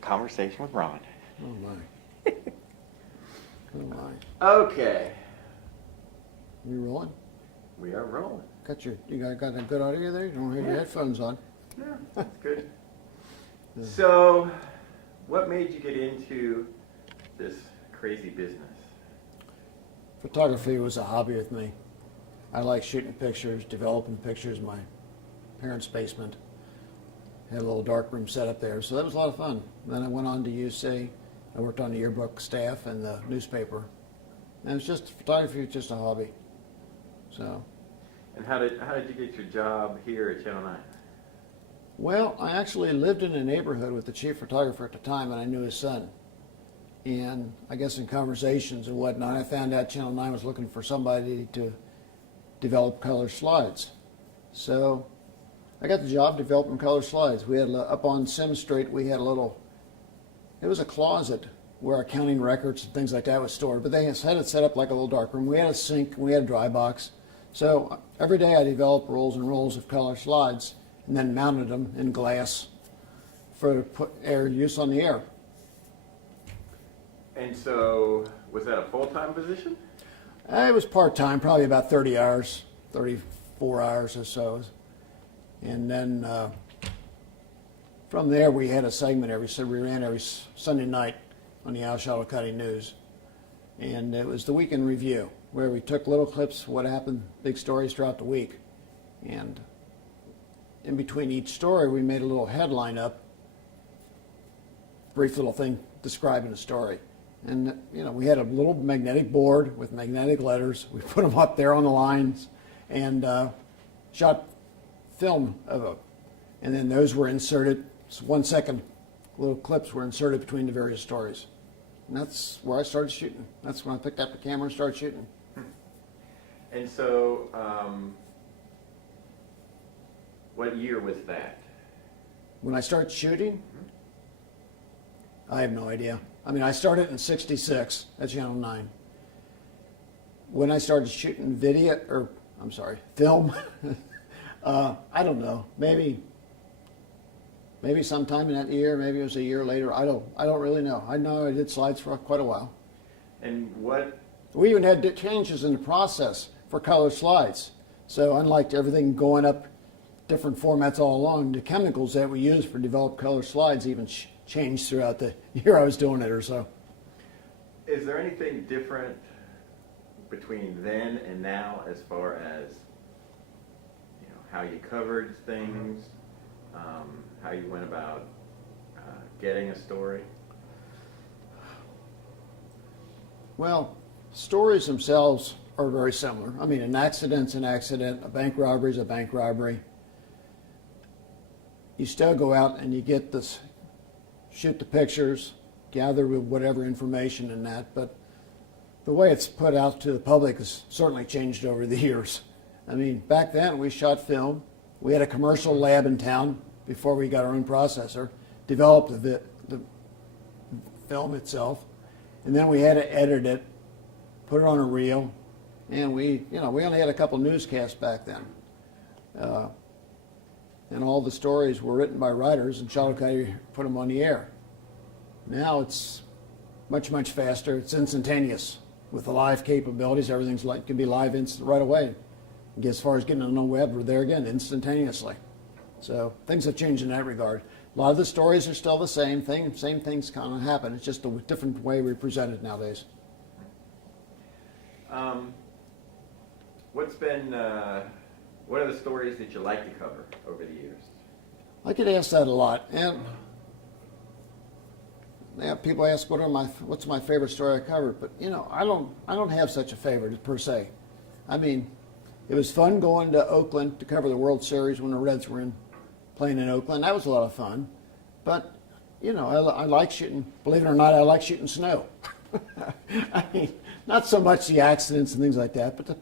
conversation with Ron. Oh my. Oh my. Okay, You rolling? we are rolling. Got a good audio there? You don't have your headphones on. Yeah, that's good. So, what made you get into this crazy business? Photography was a hobby with me. I like shooting pictures, developing pictures in my parents' basement. Had a little dark room set up there, so that was a lot of fun. Then I went on to UC. I worked on the yearbook staff and the newspaper. And it was just, photography was just a hobby. So. And how did you get your job here at Channel 9? Well, I actually lived in a neighborhood with the chief photographer at the time, and I knew his son. And I guess in conversations and whatnot, I found out Channel 9 was looking for somebody to develop color slides. So I got the job developing color slides. We had, up on Sim Street, we had a little, it was a closet where accounting records and things like that was stored, but they had it set up like a little dark room. We had a sink, we had a dry box. So every day I developed rolls and rolls of color slides and then mounted them in glass for air use on the air. And so, was that a full-time position? It was part-time, probably about 30 hours, 34 hours or so. And then from there we had a segment we ran every Sunday night on the Al Cutting News. And it was the Weekend Review, where we took little clips of what happened, big stories throughout the week. And in between each story, we made a little headline up, brief little thing describing the story. And, you know, we had a little magnetic board with magnetic letters. We put them up there on the lines and shot film of it. And then those were inserted, 1 second little clips were inserted between the various stories. And that's where I started shooting. That's when I picked up the camera and started shooting. And so, what year was that? When I started shooting, I have no idea. I mean, I started in '66 at Channel 9. When I started shooting film, I don't know. Maybe sometime in that year. Maybe it was a year later. I don't really know. I know I did slides for quite a while. And what? We even had changes in the process for color slides. So unlike everything going up different formats all along, the chemicals that we use for developed color slides even changed throughout the year I was doing it or so. Is there anything different between then and now as far as, you know, how you covered things, how you went about getting a story? Well, stories themselves are very similar. I mean, an accident's an accident, a bank robbery's a bank robbery. You still go out and you get this, shoot the pictures, gather whatever information in that, but the way it's put out to the public has certainly changed over the years. I mean, back then we shot film. We had a commercial lab in town before we got our own processor, developed the film itself, and then we had to edit it, put it on a reel, and we only had a couple newscasts back then. And all the stories were written by writers, and Chalakay put them on the air. Now it's much, much faster. It's instantaneous. With the live capabilities, everything's can be live right away. As far as getting on the web, we're there again, instantaneously. So things have changed in that regard. A lot of the stories are still the same thing. Same things kind of happen. It's just a different way we present it nowadays. What are the stories that you like to cover over the years? I get asked that a lot, and people ask what's my favorite story I covered, but you know, I don't have such a favorite per se. I mean, it was fun going to Oakland to cover the World Series when the Reds were playing in Oakland. That was a lot of fun, but you know, I like shooting. Believe it or not, I like shooting snow. I mean, not so much the accidents and things like that, but the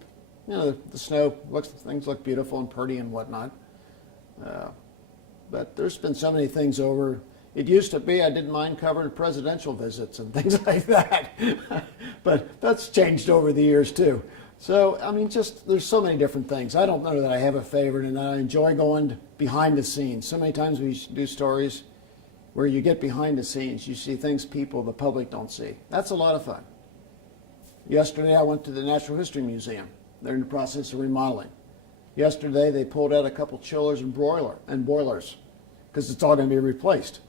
snow things look beautiful and pretty and whatnot. But there's been so many things over. It used to be I didn't mind covering presidential visits and things like that, but that's changed over the years too. So I mean, there's so many different things. I don't know that I have a favorite, and I enjoy going behind the scenes. So many times we do stories where you get behind the scenes. You see things the public don't see. That's a lot of fun. Yesterday I went to the Natural History Museum. They're in the process of remodeling. Yesterday they pulled out a couple chillers and boilers because it's all going to be replaced.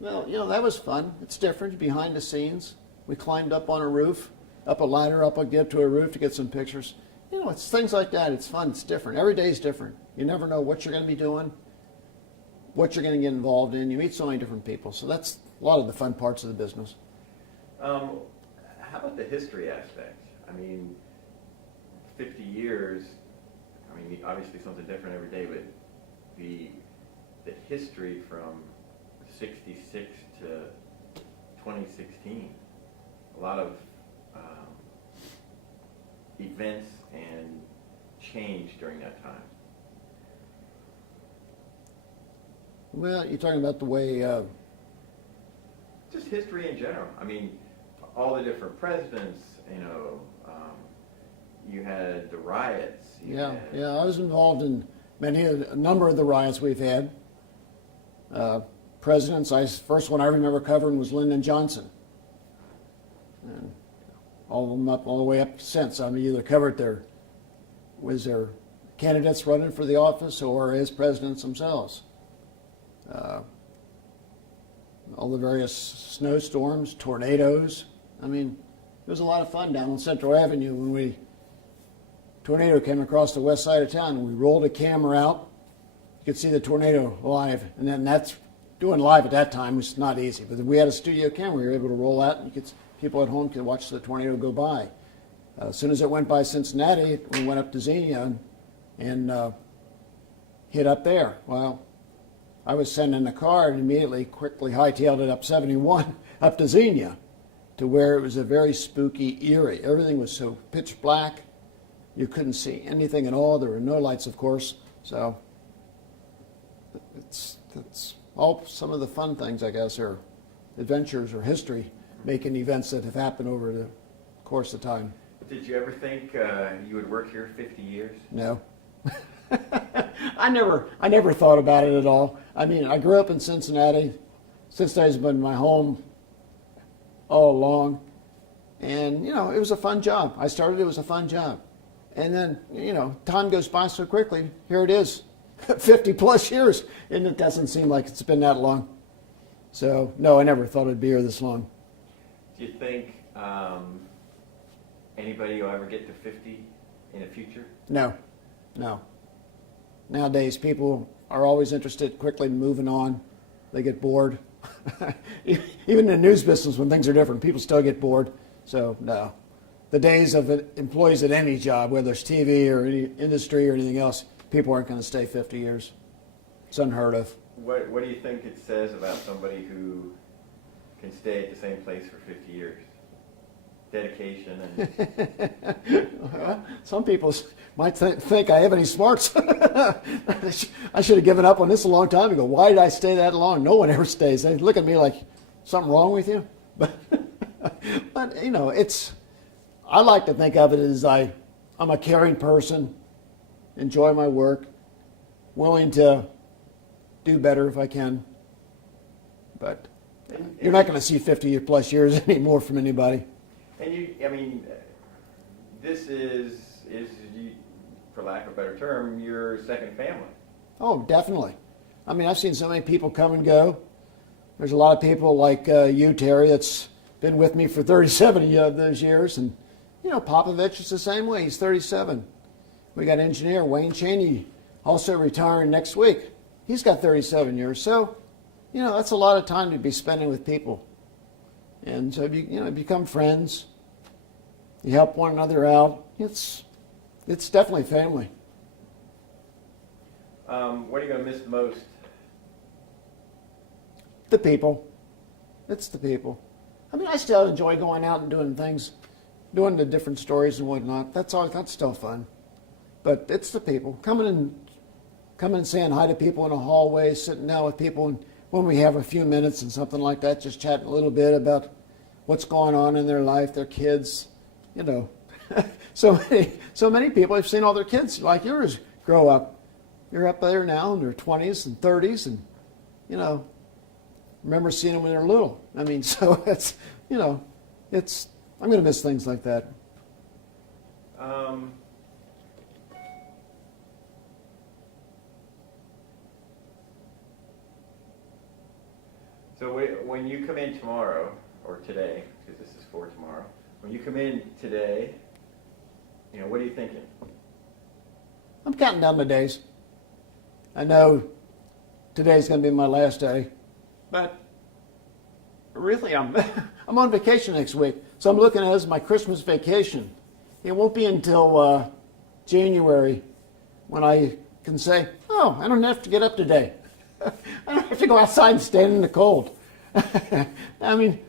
Well, that was fun. It's different, behind the scenes. We climbed up on a roof, up a ladder, up to a roof to get some pictures. It's things like that. It's fun. It's different. Every day is different. You never know what you're going to be doing, what you're going to get involved in. You meet so many different people. So that's a lot of the fun parts of the business. How about the history aspect? 50 years, obviously something different every day, but the history from 66 to 2016, a lot of events and change during that time. Well, you're talking about the way... just history in general. All the different presidents, you had the riots. Yeah, I was involved in a number of the riots we've had. Presidents, first one I remember covering was Lyndon Johnson. And all of them all the way up since. Either covered their candidates running for the office or as presidents themselves. All the various snowstorms, tornadoes. It was a lot of fun down on Central Avenue when tornado came across the west side of town, and we rolled a camera out. You could see the tornado live, and then doing live at that time was not easy. But we had a studio camera we were able to roll out, and people at home could watch the tornado go by. As soon as it went by Cincinnati, we went up to Xenia and hit up there. Well, I was sending a car and immediately quickly hightailed it up 71 up to Xenia, to where it was a very spooky, eerie. Everything was so pitch black, you couldn't see anything at all. There were no lights, of course. So it's all some of the fun things, I guess, or adventures or history, making events that have happened over the course of time. Did you ever think you would work here 50 years? No. I never thought about it at all. I grew up in Cincinnati. Cincinnati's been my home all along. And, it was a fun job. It was a fun job. And then, time goes by so quickly. Here it is, 50 plus years. And it doesn't seem like it's been that long. So, no, I never thought it'd be here this long. Do you think anybody will ever get to 50 in the future? No. Nowadays, people are always interested quickly in moving on. They get bored. Even in the news business, when things are different, people still get bored. So, no. The days of employees at any job, whether it's TV or any industry or anything else, people aren't going to stay 50 years. It's unheard of. What do you think it says about somebody who can stay at the same place for 50 years? Dedication and... Well, some people might think I have any smarts. I should have given up on this a long time ago. Why did I stay that long? No one ever stays. They look at me like, something wrong with you? But I like to think of it as I'm a caring person, enjoy my work, willing to do better if I can. But you're not going to see 50 plus years anymore from anybody. And this is, for lack of a better term, your second family. Oh, definitely. I've seen so many people come and go. There's a lot of people like you, Terry, that's been with me for 37 of those years. And, Popovich is the same way. He's 37. We got engineer Wayne Cheney also retiring next week. He's got 37 years. So, that's a lot of time to be spending with people. And so, become friends. You help one another out. It's definitely family. What are you going to miss the most? The people. It's the people. I still enjoy going out and doing things, doing the different stories and whatnot. That's still fun. But it's the people. Coming and saying hi to people in a hallway, sitting down with people, and when we have a few minutes and something like that, just chatting a little bit about what's going on in their life, their kids, So many people have seen all their kids like yours grow up. You're up there now in their 20s and 30s, and remember seeing them when they were little. I mean, so it's, you know, it's, I'm going to miss things like that. So when you come in tomorrow, or today, because this is for tomorrow, when you come in today, you know, what are you thinking? I'm counting down the days. I know today's going to be my last day, but really I'm on vacation next week, so I'm looking at it as my Christmas vacation. It won't be until January when I can say, oh, I don't have to get up today. I don't have to go outside and stand in the cold. I mean,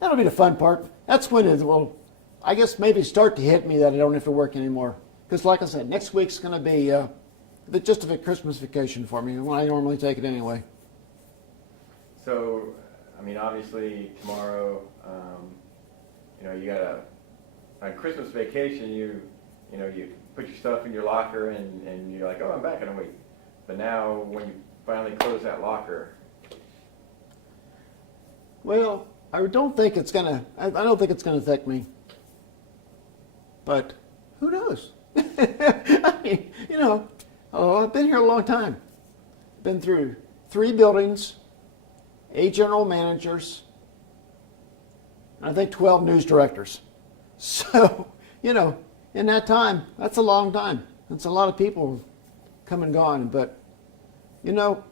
that'll be the fun part. That's when it will, I guess, maybe start to hit me that I don't have to work anymore. Because like I said, next week's going to be just a Christmas vacation for me, when I normally take it anyway. So, I mean, obviously tomorrow, you know, you got on Christmas vacation, you put your stuff in your locker and you're like, oh, I'm back in a week. But now when you finally close that locker. Well, I don't think it's going to, I don't think it's going to affect me. But who knows? I mean, you know, I've been here a long time. Been through 3 buildings, 8 general managers, and I think 12 news directors. So, you know, in that time, that's a long time. That's a lot of people come and gone. But, you know,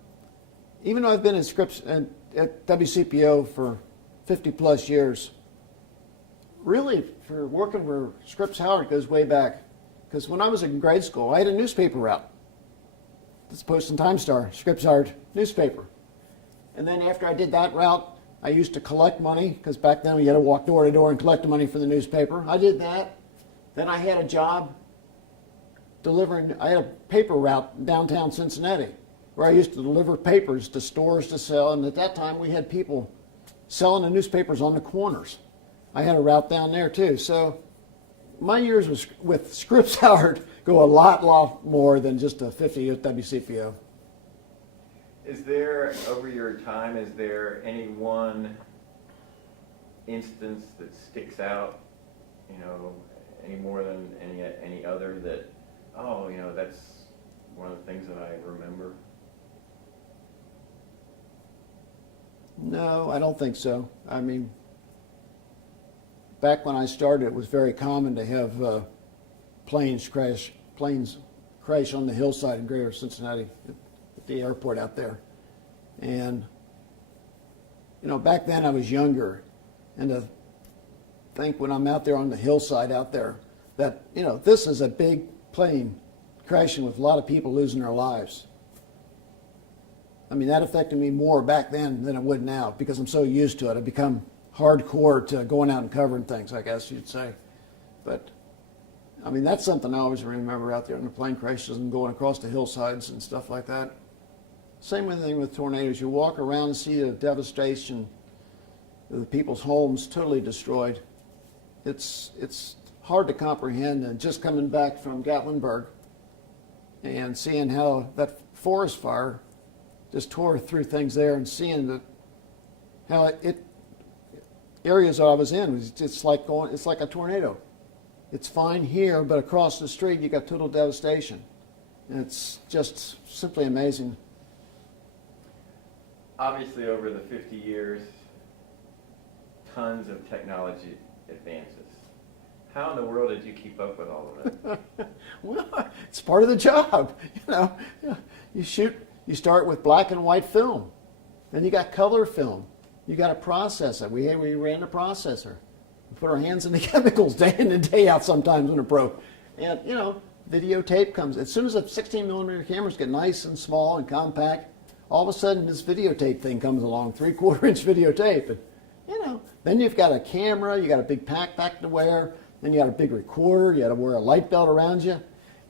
even though I've been in Scripps and at WCPO for 50 plus years, really for working for Scripps Howard goes way back. Because when I was in grade school, I had a newspaper route. It's Post and Time Star, Scripps Howard newspaper. And then after I did that route, I used to collect money, because back then we had to walk door to door and collect the money for the newspaper. I did that. Then I had a job delivering, I had a paper route in downtown Cincinnati, where I used to deliver papers to stores to sell. And at that time, we had people selling the newspapers on the corners. I had a route down there too. So my years with Scripps Howard go a lot more than just a 50 years WCPO. Is there, over your time, is there any one instance that sticks out, you know, any more than any other that, oh, you know, that's one of the things that I remember? No, I don't think so. I mean, back when I started, it was very common to have planes crash on the hillside in Greater Cincinnati at the airport out there. And, you know, back then I was younger, and to think when I'm out there on the hillside out there that, you know, this is a big plane crashing with a lot of people losing their lives. I mean, that affected me more back then than it would now, because I'm so used to it. I've become hardcore to going out and covering things, I guess you'd say. But, I mean, that's something I always remember out there in the plane crashes and going across the hillsides and stuff like that. Same thing with tornadoes. You walk around and see the devastation of the people's homes totally destroyed. It's hard to comprehend. And just coming back from Gatlinburg and seeing how that forest fire just tore through things there, and seeing that how it areas that I was in, it's like a tornado. It's fine here, but across the street you got total devastation. And it's just simply amazing. Obviously, over the 50 years, tons of technology advances. How in the world did you keep up with all of it? Well, it's part of the job. You know, you start with black and white film, then you got color film. You got to process it. We ran the processor. We put our hands in the chemicals day in and day out sometimes when it broke. And, you know, videotape comes. As soon as the 16 millimeter cameras get nice and small and compact, all of a sudden this videotape thing comes along, 3/4 inch videotape. And, you know, then you've got a camera, you got a big backpack to wear, then you got a big recorder, you got to wear a light belt around you.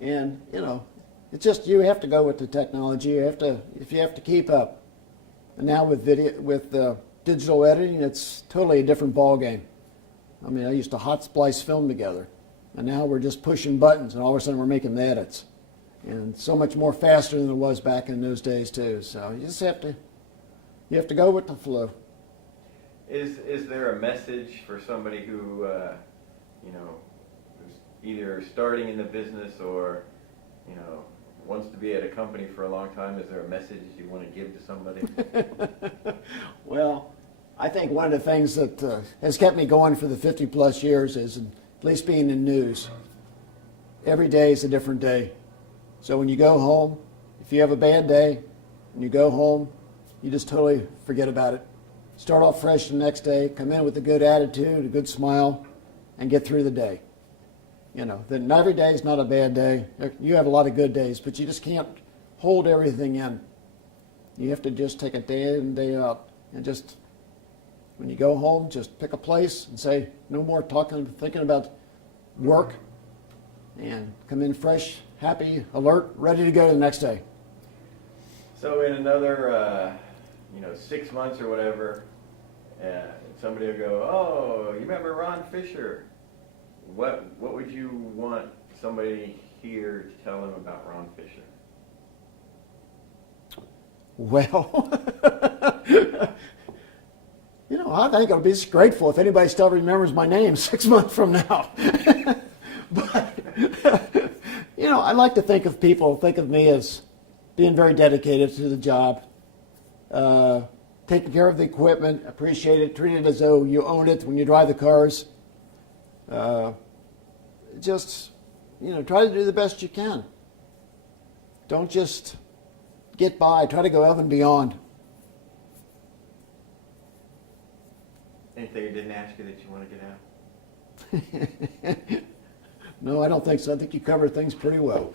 And, you know, it's just, you have to go with the technology. If you have to keep up. And now with digital editing, it's totally a different ball game. I mean, I used to hot splice film together, and now we're just pushing buttons, and all of a sudden we're making the edits, and so much more faster than it was back in those days too. So you just have to You have to go with the flow. Is there a message for somebody who, who's either starting in the business or, wants to be at a company for a long time? Is there a message you want to give to somebody? Well, I think one of the things that has kept me going for the 50 plus years is at least being in news. Every day is a different day. So when you go home, if you have a bad day and you go home, you just totally forget about it. Start off fresh the next day, come in with a good attitude, a good smile, and get through the day. That not every day is not a bad day. You have a lot of good days, but you just can't hold everything in. You have to just take a day in and day out, and just when you go home, just pick a place and say no more thinking about work, and come in fresh, happy, alert, ready to go the next day. So in another, 6 months or whatever, somebody will go, "Oh, you remember Ron Fischer?" What would you want somebody here to tell them about Ron Fischer? Well, I think I'll be just grateful if anybody still remembers my name 6 months from now. But, I like to think of me as being very dedicated to the job, taking care of the equipment, appreciate it, treat it as though you own it when you drive the cars. Try to do the best you can. Don't just get by. Try to go above and beyond. Anything I didn't ask you that you want to get out? No, I don't think so. I think you covered things pretty well.